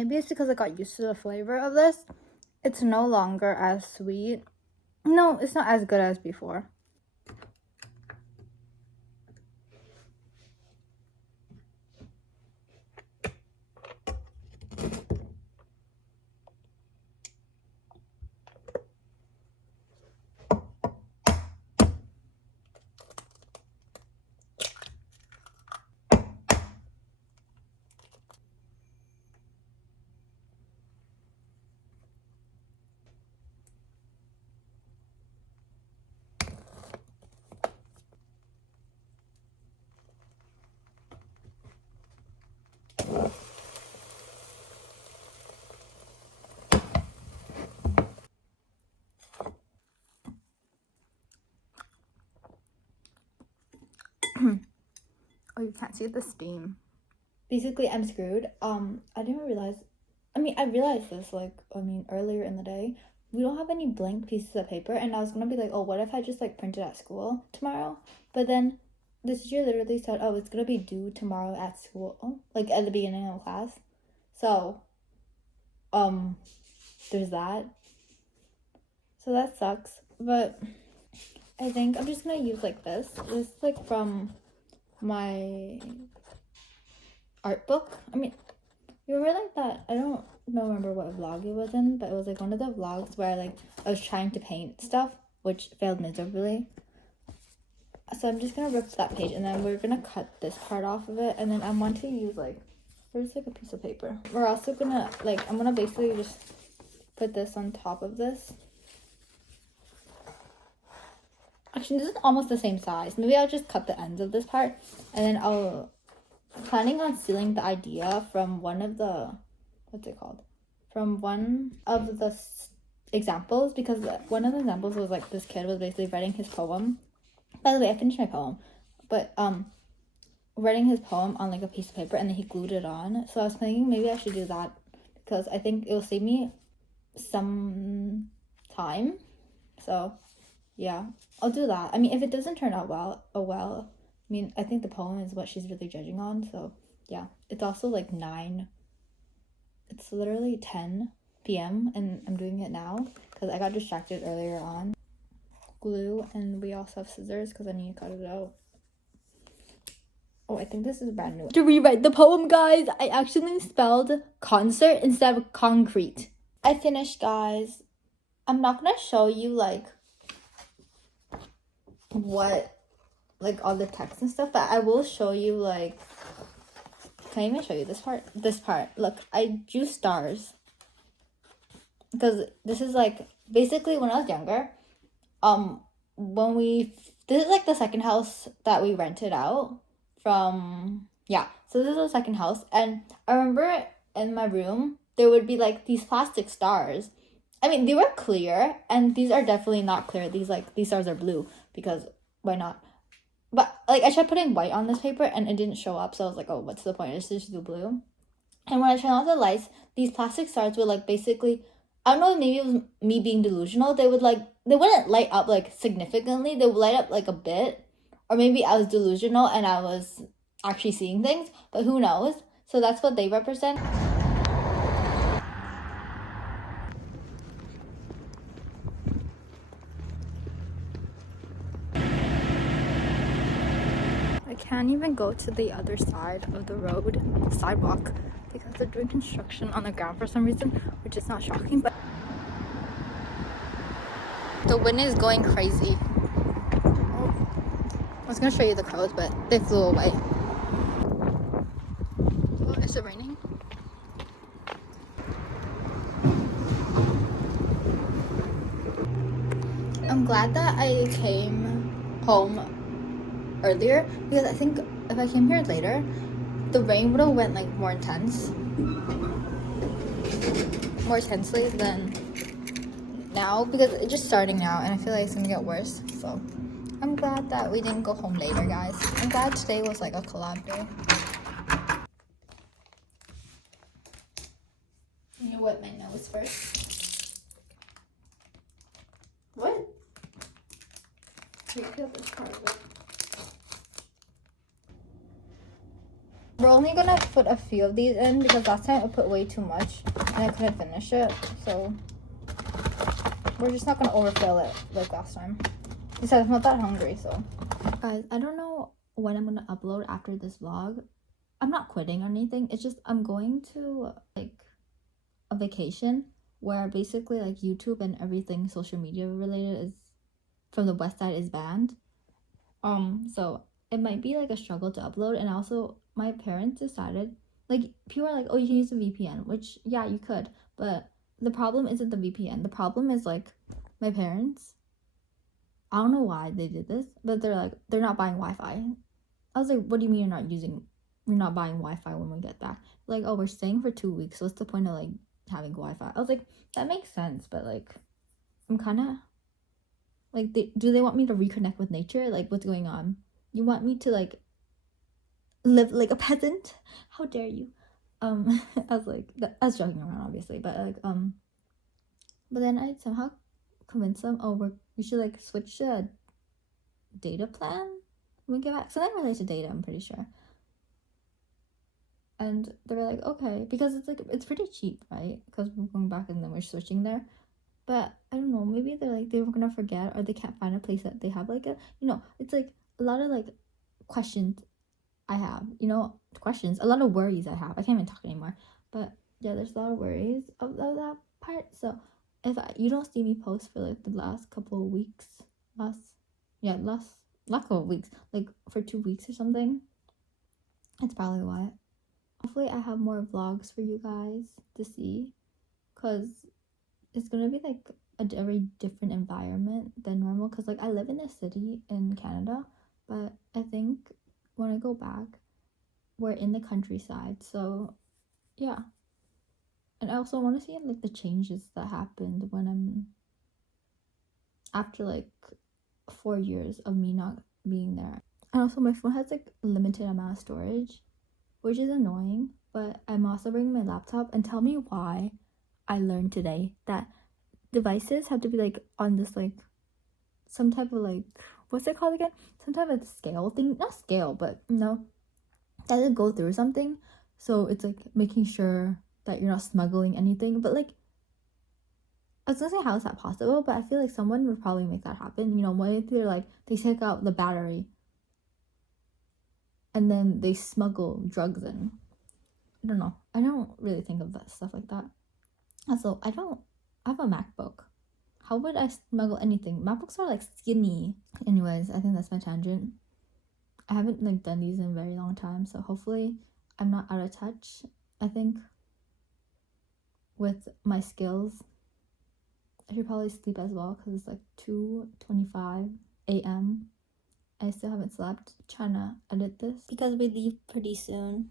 maybe it's because I got used to the flavor of this. It's no longer as sweet. No, it's not as good as before. Oh, you can't see the steam. Basically, I'm screwed. I didn't realize. I realized this earlier in the day. We don't have any blank pieces of paper, and I was gonna be like, oh, what if I just print it at school tomorrow? But then the teacher literally said, oh, it's gonna be due tomorrow at school, at the beginning of class. So, there's that. So that sucks. But I think I'm just gonna use this. This is from my art book. You remember that? I don't remember what vlog it was in, but it was one of the vlogs where I was trying to paint stuff, which failed miserably. So I'm just gonna rip that page, and then we're gonna cut this part off of it, and then I want to use there's a piece of paper. We're also gonna I'm gonna basically just put this on top of this. Actually, this is almost the same size. Maybe I'll just cut the ends of this part, and then I'm planning on stealing the idea from one of the, from one of the examples, because one of the examples was this kid was basically writing his poem. By the way, I finished my poem, but writing his poem on a piece of paper, and then he glued it on. So I was thinking maybe I should do that, because I think it will save me some time. So yeah, I'll do that. If it doesn't turn out well, oh well. I think the poem is what she's really judging on. So yeah, it's also 9. It's literally 10 p.m. and I'm doing it now because I got distracted earlier on. Glue, and we also have scissors because I need to cut it out. Oh, I think this is brand new. To rewrite the poem, guys, I actually spelled concert instead of concrete. I finished, guys. I'm not gonna show you what all the text and stuff, but I will show you can I even show you this part? Look, I drew stars because this is basically when I was younger, this is the second house that we rented out from. Yeah, so this is the second house, and I remember in my room there would be these plastic stars. They were clear, and these are definitely not clear. These stars are blue because why not? But I tried putting white on this paper and it didn't show up, so I was oh, what's the point? It's just do blue. And when I turned on the lights, these plastic stars would basically, I don't know, maybe it was me being delusional. They would they wouldn't light up significantly. They would light up a bit, or maybe I was delusional and I was actually seeing things, but who knows? So that's what they represent. I can't even go to the other side of the road, sidewalk, because they're doing construction on the ground for some reason, which is not shocking, but the wind is going crazy. Oh, I was gonna show you the crows, but they flew away. Oh, is it raining? I'm glad that I came home earlier, because I think if I came here later, the rain would have went more intensely than now, because it's just starting now and I feel it's gonna get worse. So I'm glad that we didn't go home later, guys. I'm glad today was a collab day. You know what, my nose first. What? Take this part of it. only gonna put a few of these in because last time I put way too much and I couldn't finish it. So we're just not gonna overfill it like last time. Besides, I'm not that hungry, so. Guys, I don't know when I'm gonna upload after this vlog. I'm not quitting or anything. It's just I'm going to like a vacation where basically like YouTube and everything social media related is from the west side is banned. So it might be like a struggle to upload, and also my parents decided, like, people are like, oh, you can use a VPN, which yeah, you could, but the problem isn't the VPN. The problem is like my parents, I don't know why they did this, but they're like, they're not buying Wi-Fi. I was like, what do you mean you're not buying Wi-Fi when we get back? Like, oh, we're staying for 2 weeks, so what's the point of like having Wi-Fi? I was like, that makes sense, but like I'm kind of like, do they want me to reconnect with nature? Like, what's going on? You want me to like live like a peasant? How dare you? I was like, I was joking around, obviously, but like, but then I somehow convinced them, oh, we should like switch to a data plan when we get back. Something related to data, I'm pretty sure. And they were like, okay, because it's like, it's pretty cheap, right? Because we're going back and then we're switching there. But I don't know, maybe they're like, they were gonna forget, or they can't find a place that they have like a, it's like a lot of like questions I have, a lot of worries I have. I can't even talk anymore. But yeah, there's a lot of worries of that part. So if you don't see me post for like the last couple of weeks, last couple of weeks, like for 2 weeks or something, it's probably why. Hopefully I have more vlogs for you guys to see, because it's gonna be like a very different environment than normal, because like I live in a city in Canada, but I think when I go back we're in the countryside, so yeah. And I also want to see like the changes that happened when I'm after like 4 years of me not being there. And also my phone has like limited amount of storage, which is annoying, but I'm also bringing my laptop. And tell me why I learned today that devices have to be like on this like some type of like, what's it called again, some type of scale thing, not scale, but doesn't go through something, so it's like making sure that you're not smuggling anything. But like, I was gonna say, how is that possible? But I feel like someone would probably make that happen. What if they're like, they take out the battery and then they smuggle drugs in? I don't know. I don't really think of that stuff like that. Also, I have a MacBook. How would I smuggle anything? MacBooks are like skinny. Anyways, I think that's my tangent. I haven't like done these in a very long time, so hopefully I'm not out of touch. I think with my skills, I should probably sleep as well, because it's like 2:25 a.m. I still haven't slept. Trying to edit this because we leave pretty soon.